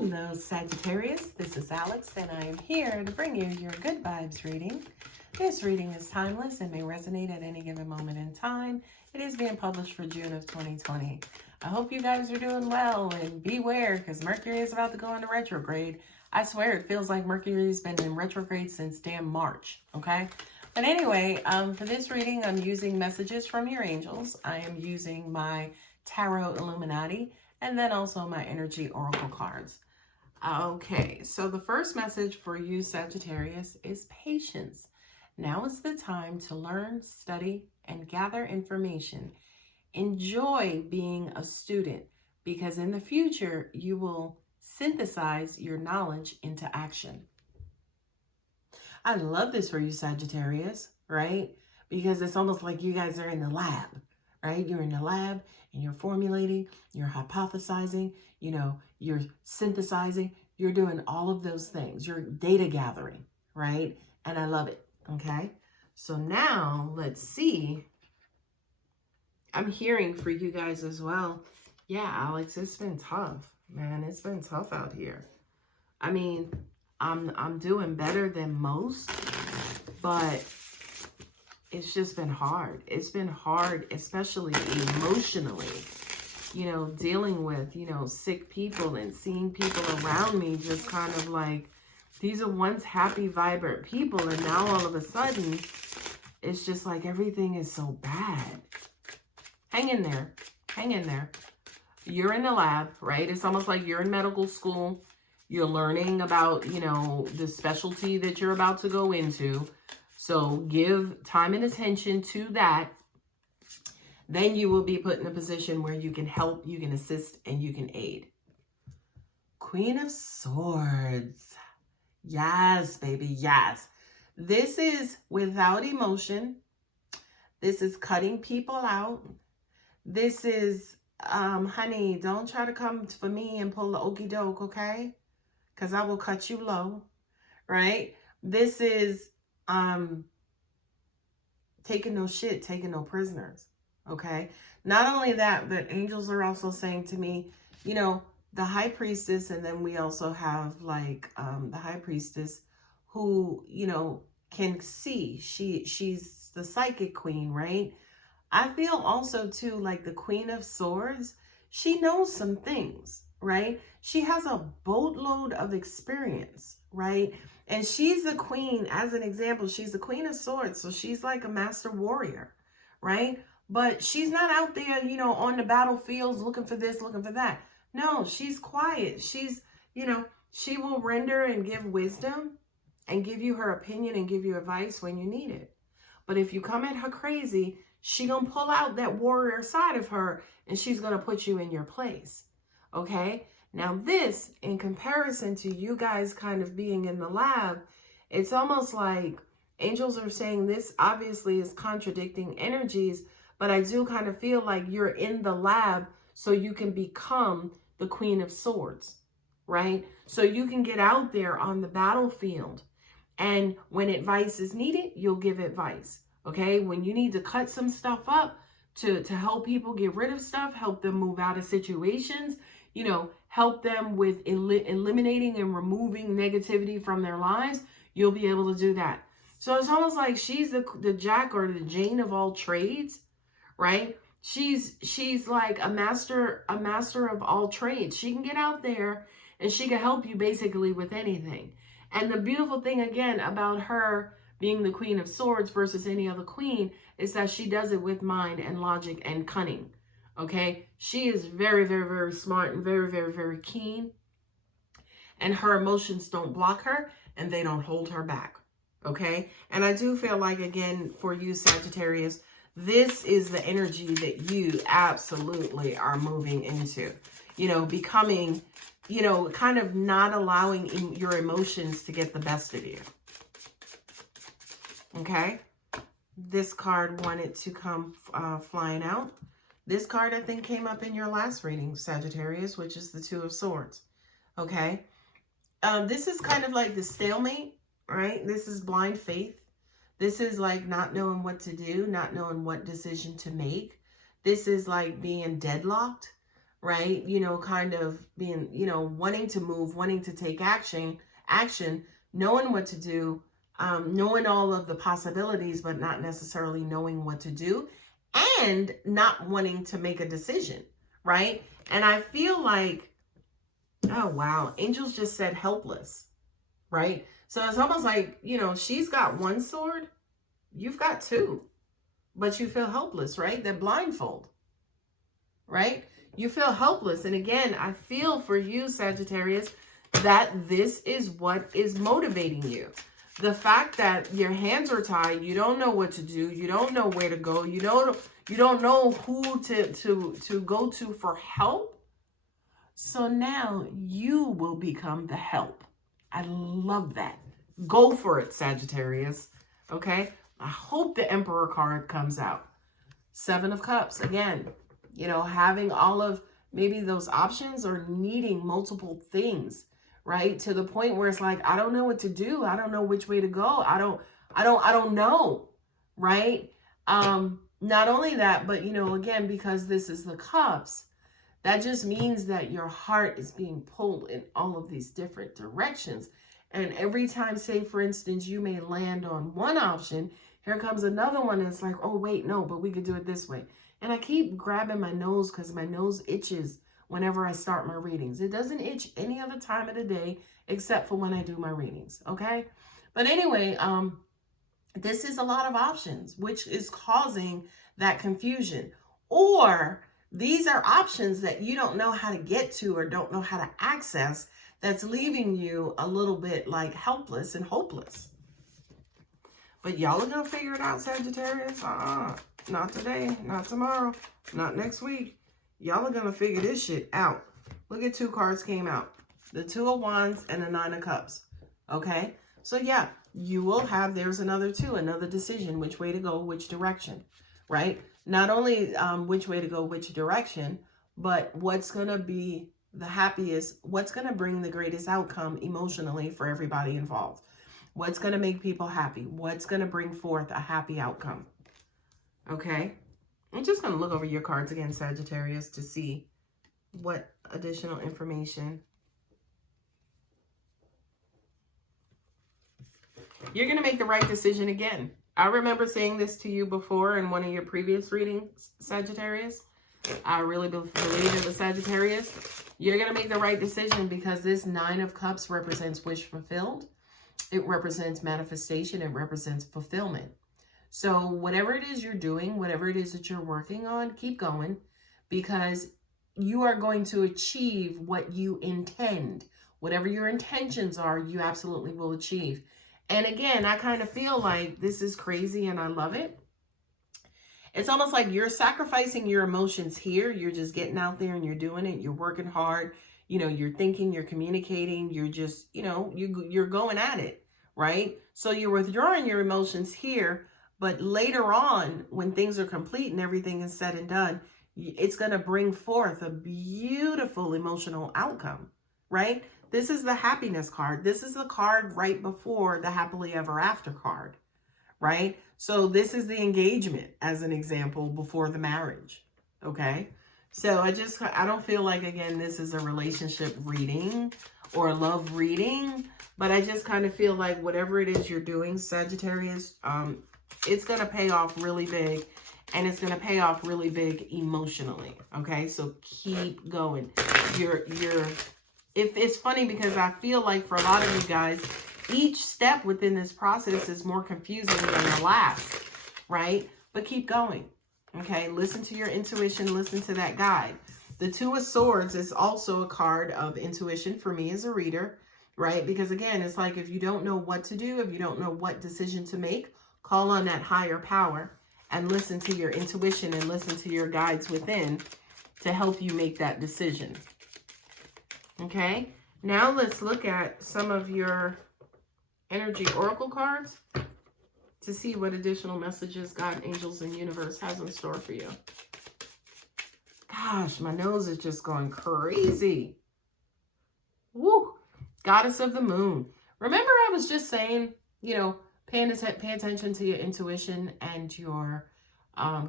Hello Sagittarius, this is Alex and I am here to bring you your Good Vibes reading. This reading is timeless and may resonate at any given moment in time. It is being published for June of 2020. I hope you guys are doing well and beware because Mercury is about to go into retrograde. I swear it feels like Mercury's been in retrograde since damn March, okay? But anyway, for this reading, I'm using messages from your angels. I am using my Tarot Illuminati and then also my energy oracle cards. Okay, so the first message for you, Sagittarius, is patience. Now is the time to learn, study, and gather information. Enjoy being a student because in the future, you will synthesize your knowledge into action. I love this for you, Sagittarius, right? Because it's almost like you guys are in the lab, right? You're in the lab and you're formulating, you're hypothesizing, you're synthesizing, you're doing all of those things. You're data gathering, right? And I love it, okay? So now let's see. I'm hearing for you guys as well. Yeah, Alex, it's been tough, man. It's been tough out here. I mean, I'm doing better than most, but it's just been hard. It's been hard, especially emotionally, dealing with, sick people and seeing people around me just kind of like, these are once happy, vibrant people. And now all of a sudden, it's just like everything is so bad. Hang in there. Hang in there. You're in the lab, right? It's almost like you're in medical school. You're learning about, the specialty that you're about to go into. So give time and attention to that. Then you will be put in a position where you can help, you can assist, and you can aid. Queen of Swords. Yes, baby, yes. This is without emotion. This is cutting people out. This is, honey, don't try to come for me and pull the okie doke, okay? Because I will cut you low, right? This is taking no shit, taking no prisoners, okay? Not only that, but angels are also saying to me, the high priestess, and then we also have like the high priestess who, can see. She's the psychic queen, right? I feel also too like the Queen of Swords, she knows some things, right? She has a boatload of experience, right? And she's the queen, as an example, she's the Queen of Swords. So she's like a master warrior, right? But she's not out there, on the battlefields looking for this, looking for that. No, she's quiet. She's, she will render and give wisdom and give you her opinion and give you advice when you need it. But if you come at her crazy, she gonna pull out that warrior side of her and she's gonna put you in your place, okay? Now this, in comparison to you guys kind of being in the lab, it's almost like angels are saying this obviously is contradicting energies, but I do kind of feel like you're in the lab so you can become the Queen of Swords, right? So you can get out there on the battlefield and when advice is needed, you'll give advice, okay? When you need to cut some stuff up to help people get rid of stuff, help them move out of situations, help them with eliminating and removing negativity from their lives, you'll be able to do that. So it's almost like she's the Jack or the Jane of all trades, right? She's like a master of all trades. She can get out there and she can help you basically with anything. And the beautiful thing again about her being the Queen of Swords versus any other queen is that she does it with mind and logic and cunning. Okay, she is very, very, very smart and very, very, very keen. And her emotions don't block her and they don't hold her back. Okay, and I do feel like, again, for you, Sagittarius, this is the energy that you absolutely are moving into. Becoming, kind of not allowing your emotions to get the best of you. Okay, this card wanted to come flying out. This card, I think, came up in your last reading, Sagittarius, which is the Two of Swords. Okay. This is kind of like the stalemate, right? This is blind faith. This is like not knowing what to do, not knowing what decision to make. This is like being deadlocked, right? You know, kind of being, you know, wanting to move, wanting to take action, knowing what to do, knowing all of the possibilities, but not necessarily knowing what to do, and not wanting to make a decision, right? And I feel like, oh, wow, angels just said helpless, right? So it's almost like, you know, she's got one sword, you've got two, but you feel helpless, right? That blindfold, right? You feel helpless. And again, I feel for you, Sagittarius, that this is what is motivating you. The fact that your hands are tied, you don't know what to do, you don't know where to go, you don't know who to go to for help. So now you will become the help. I love that. Go for it, Sagittarius. Okay? I hope the Emperor card comes out. 7 of Cups. Again, you know, having all of maybe those options or needing multiple things, right? To the point where it's like, I don't know what to do. I don't know which way to go. I don't know, right? Not only that, but, you know, again, because this is the Cups, that just means that your heart is being pulled in all of these different directions. And every time, say, for instance, you may land on one option, here comes another one. And it's like, oh, wait, no, but we could do it this way. And I keep grabbing my nose because my nose itches whenever I start my readings. It doesn't itch any other time of the day except for when I do my readings, okay? But anyway, this is a lot of options, which is causing that confusion. Or these are options that you don't know how to get to or don't know how to access, that's leaving you a little bit like helpless and hopeless. But y'all are going to figure it out, Sagittarius. Not today, not tomorrow, not next week. Y'all are going to figure this shit out. Look at 2 cards came out. The 2 of Wands and the 9 of Cups. Okay? So yeah, you will have, there's another 2, another decision, which way to go, which direction, right? Not only which way to go, which direction, but what's going to be the happiest, what's going to bring the greatest outcome emotionally for everybody involved. What's going to make people happy? What's going to bring forth a happy outcome? Okay? I'm just going to look over your cards again, Sagittarius, to see what additional information. You're going to make the right decision again. I remember saying this to you before in one of your previous readings, Sagittarius. I really believe in the Sagittarius. You're going to make the right decision because this 9 of Cups represents wish fulfilled. It represents manifestation. It represents fulfillment. So whatever it is you're doing, whatever it is that you're working on, keep going, because you are going to achieve what you intend. Whatever your intentions are, you absolutely will achieve. And again, I kind of feel like this is crazy and I love it. It's almost like you're sacrificing your emotions here. You're just getting out there and you're doing it. You're working hard. You know, you're thinking, you're communicating. You're just, you know, you're going at it, right? So you're withdrawing your emotions here. But later on, when things are complete and everything is said and done, it's going to bring forth a beautiful emotional outcome, right? This is the happiness card. This is the card right before the happily ever after card, right? So this is the engagement, as an example, before the marriage, okay? So I don't feel like, again, this is a relationship reading or a love reading, but I just kind of feel like whatever it is you're doing, Sagittarius, it's going to pay off really big, and it's going to pay off really big emotionally, okay? So keep going. It's funny because I feel like for a lot of you guys, each step within this process is more confusing than the last, right? But keep going, okay? Listen to your intuition. Listen to that guide. The 2 of Swords is also a card of intuition for me as a reader, right? Because again, it's like if you don't know what to do, if you don't know what decision to make, call on that higher power and listen to your intuition and listen to your guides within to help you make that decision. Okay, now let's look at some of your energy oracle cards to see what additional messages God, angels, and universe has in store for you. Gosh, my nose is just going crazy. Woo! Goddess of the Moon. Remember I was just saying, you know, pay attention to your intuition and your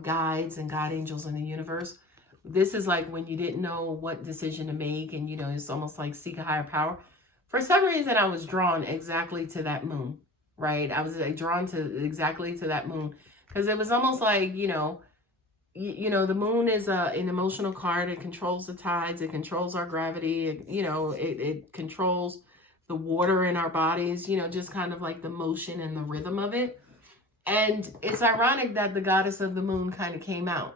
guides and God, angels, and the universe. this is like when you didn't know what decision to make, and, you know, it's almost like seek a higher power. For some reason, I was drawn exactly to that moon, right? I was like, drawn to exactly to that moon, because it was almost like, you know, the moon is an emotional card. It controls the tides. It controls our gravity. It controls the water in our bodies, you know, just kind of like the motion and the rhythm of it. And it's ironic that the goddess of the moon kind of came out,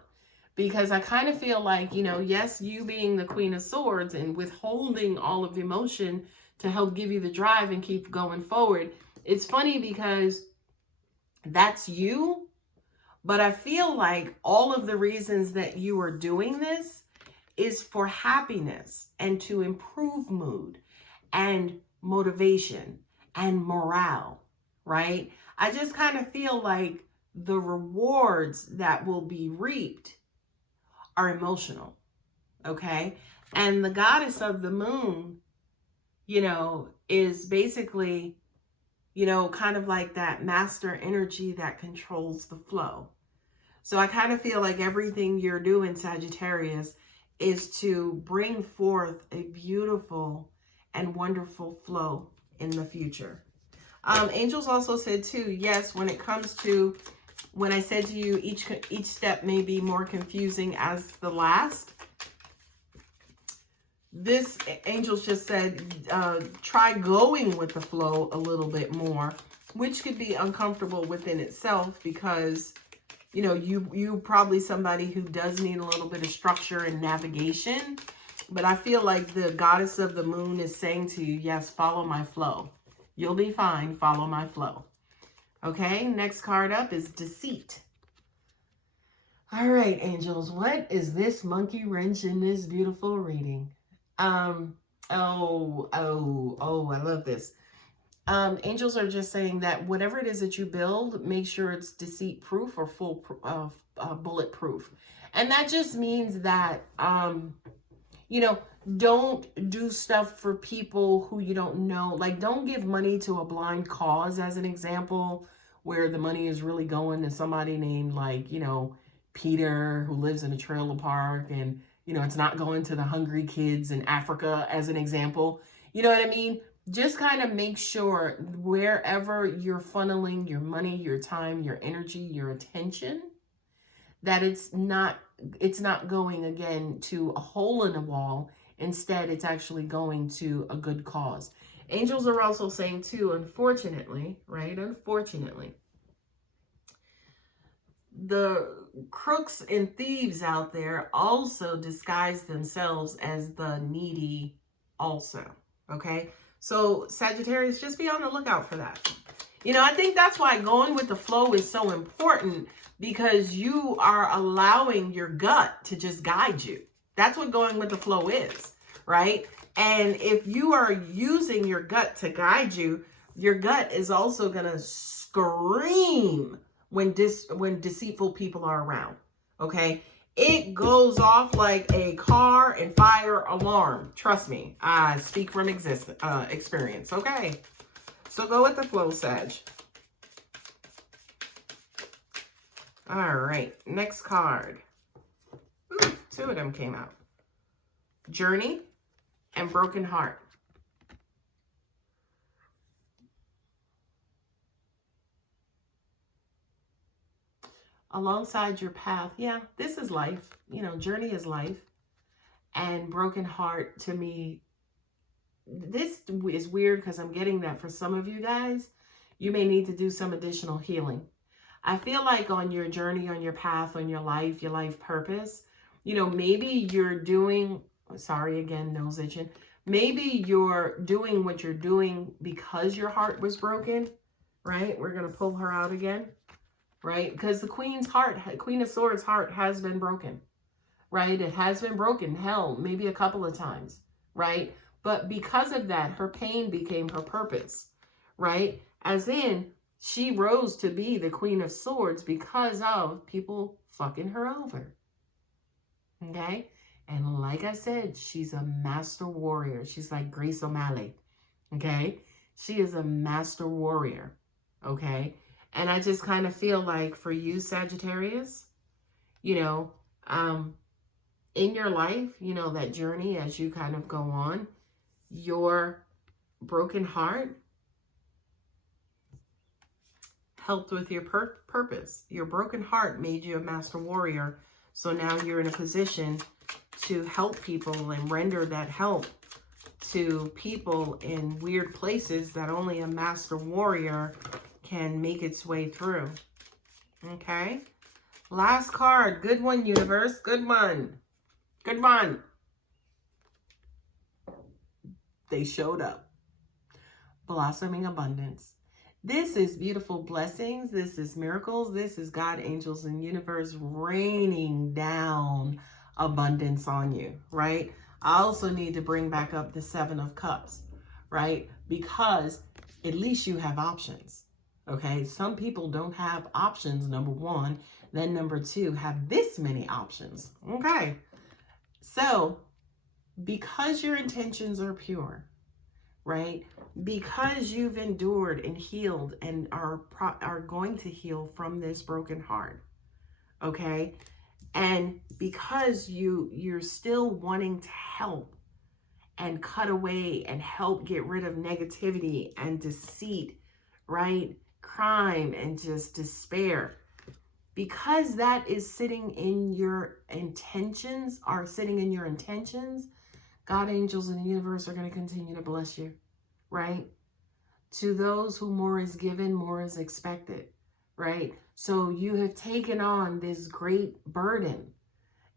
because I kind of feel like, you know, yes, you being the Queen of Swords and withholding all of the emotion to help give you the drive and keep going forward. It's funny because that's you. But I feel like all of the reasons that you are doing this is for happiness and to improve mood and motivation and morale, right? I just kind of feel like the rewards that will be reaped are emotional, okay? And the goddess of the moon, you know, is basically, you know, kind of like that master energy that controls the flow. So I kind of feel like everything you're doing, Sagittarius, is to bring forth a beautiful and wonderful flow in the future. Angels also said too, yes, when it comes to, when I said to you, each step may be more confusing as the last. This angels just said, try going with the flow a little bit more, which could be uncomfortable within itself, because, you know, you probably somebody who does need a little bit of structure and navigation. But I feel like the goddess of the moon is saying to you, yes, follow my flow. You'll be fine. Follow my flow. Okay, next card up is deceit. All right, angels, what is this monkey wrench in this beautiful reading? I love this. Angels are just saying that whatever it is that you build, make sure it's deceit proof or full bulletproof. And that just means that, you know, don't do stuff for people who you don't know. Like, don't give money to a blind cause, as an example, where the money is really going to somebody named, like, you know, Peter, who lives in a trailer park, and, you know, it's not going to the hungry kids in Africa, as an example. You know what I mean? Just kind of make sure wherever you're funneling your money, your time, your energy, your attention, that it's not going again to a hole in the wall. Instead, it's actually going to a good cause. Angels are also saying too, unfortunately, right? Unfortunately, the crooks and thieves out there also disguise themselves as the needy also, okay? So Sagittarius, just be on the lookout for that. You know, I think that's why going with the flow is so important, because you are allowing your gut to just guide you. That's what going with the flow is, right? And if you are using your gut to guide you, your gut is also going to scream when deceitful people are around, okay? It goes off like a car and fire alarm. Trust me, I speak from experience, okay? So go with the flow, Sag. All right, next card. Two of them came out. Journey and Broken Heart. Alongside your path, yeah, this is life. You know, journey is life. And broken heart, to me, this is weird, because I'm getting that for some of you guys, you may need to do some additional healing. I feel like on your journey, on your path, on your life purpose, you know, maybe you're doing, sorry again, nose itching. Maybe you're doing what you're doing because your heart was broken, right? We're going to pull her out again, right? Because the Queen's heart, Queen of Swords heart has been broken, right? It has been broken, hell, maybe a couple of times, right? But because of that, her pain became her purpose, right? As in, she rose to be the Queen of Swords because of people fucking her over, okay? And like I said, she's a master warrior. She's like Grace O'Malley, okay? She is a master warrior, okay? And I just kind of feel like for you, Sagittarius, you know, in your life, you know, that journey as you kind of go on, your broken heart helped with your purpose. Your broken heart made you a master warrior. So now you're in a position to help people and render that help to people in weird places that only a master warrior can make its way through. Okay? Last card. Good one, universe. Good one. Good one. They showed up. Blossoming abundance. This is beautiful blessings. This is miracles. This is God, angels, and universe raining down abundance on you, right? I also need to bring back up the 7 of Cups, right? Because at least you have options, okay? Some people don't have options, number 1. Then number 2, have this many options, okay? So because your intentions are pure, right? Because you've endured and healed and are going to heal from this broken heart, okay? And because you're still wanting to help and cut away and help get rid of negativity and deceit, right? Crime and just despair. Because that is sitting in your intentions, God, angels, and the universe are going to continue to bless you, right? To those who more is given, more is expected, right? So you have taken on this great burden.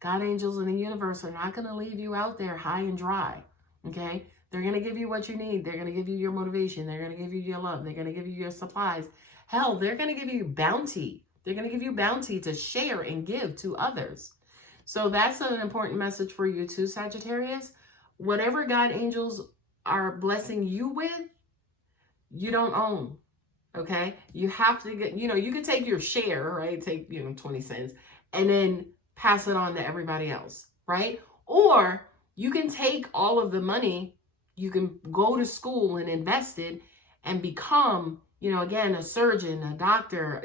God, angels, and the universe are not going to leave you out there high and dry, okay? They're going to give you what you need. They're going to give you your motivation. They're going to give you your love. They're going to give you your supplies. Hell, they're going to give you bounty. They're going to give you bounty to share and give to others. So that's an important message for you too, Sagittarius. Whatever God, angels are blessing you with, you don't own, okay? You have to get, you know, you can take your share, right? Take, 20 cents and then pass it on to everybody else, right? Or you can take all of the money, you can go to school and invest it and become, again, a surgeon, a doctor,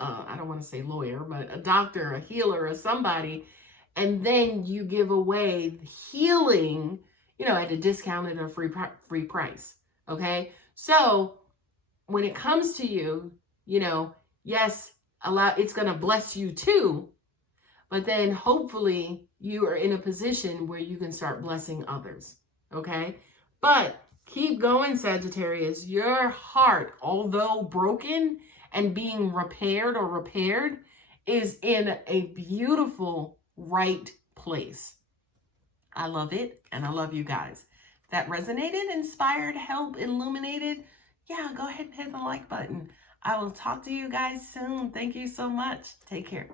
I don't want to say lawyer, but a doctor, a healer, or somebody, and then you give away healing, at a discounted or free price, okay? So when it comes to you, yes, it's going to bless you too, but then hopefully you are in a position where you can start blessing others, okay? But keep going, Sagittarius. Your heart, although broken and being repaired, is in a beautiful, right place. I love it, and I love you guys. If that resonated, inspired, helped, illuminated, yeah, go ahead and hit the like button. I will talk to you guys soon. Thank you so much. Take care.